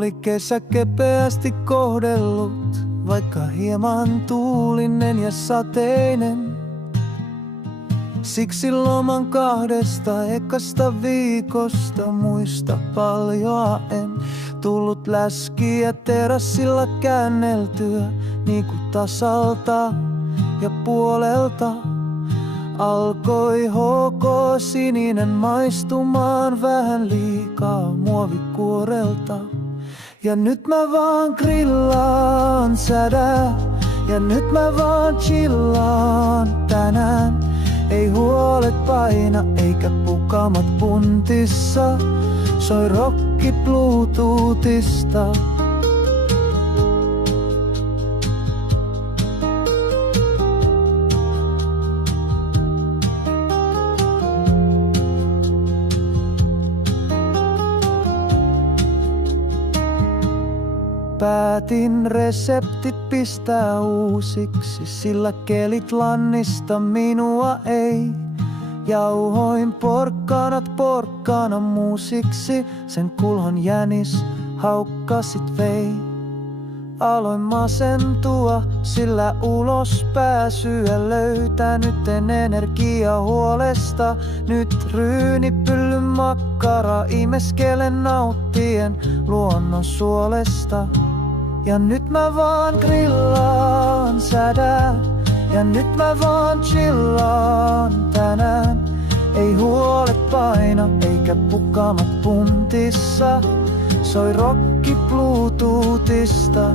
oli kesä kepeästi kohdellut, vaikka hieman tuulinen ja sateinen. Siksi loman 2 ekasta viikosta muista paljoa en. Tullut läskiä terassilla käänneltyä, niinku tasalta ja puolelta. Alkoi HK sininen maistumaan vähän liikaa muovikuorelta. Ja nyt mä vaan grillaan sädää, ja nyt mä vaan chillaan tänään. Ei huolet paina eikä pukamat puntissa, soi rokki Bluetoothista. Päätin reseptit pistää uusiksi, sillä kelit lannista minua ei. Jauhoin porkkana muusiksi, sen kulhon jänis haukkasit vei. Aloin masentua, sillä ulos pääsyä löytänyt en energia huolesta. Nyt ryynipyllyn makkara imeskelen nauttien luonnon suolesta. Ja nyt mä vaan grillaan sädää, ja nyt mä vaan chillaan tänään. Ei huolet paina eikä pukamat puntissa, soi rokki Bluetoothista.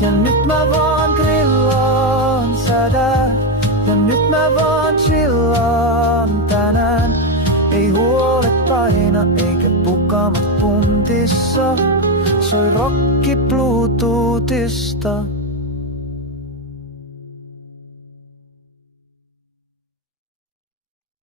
Ja nyt mä vaan grillaan sädää, ja nyt mä vaan chillaan tänään. Ei huolet paina eikä pukamat puntissa, soi rokki Bluetoothista.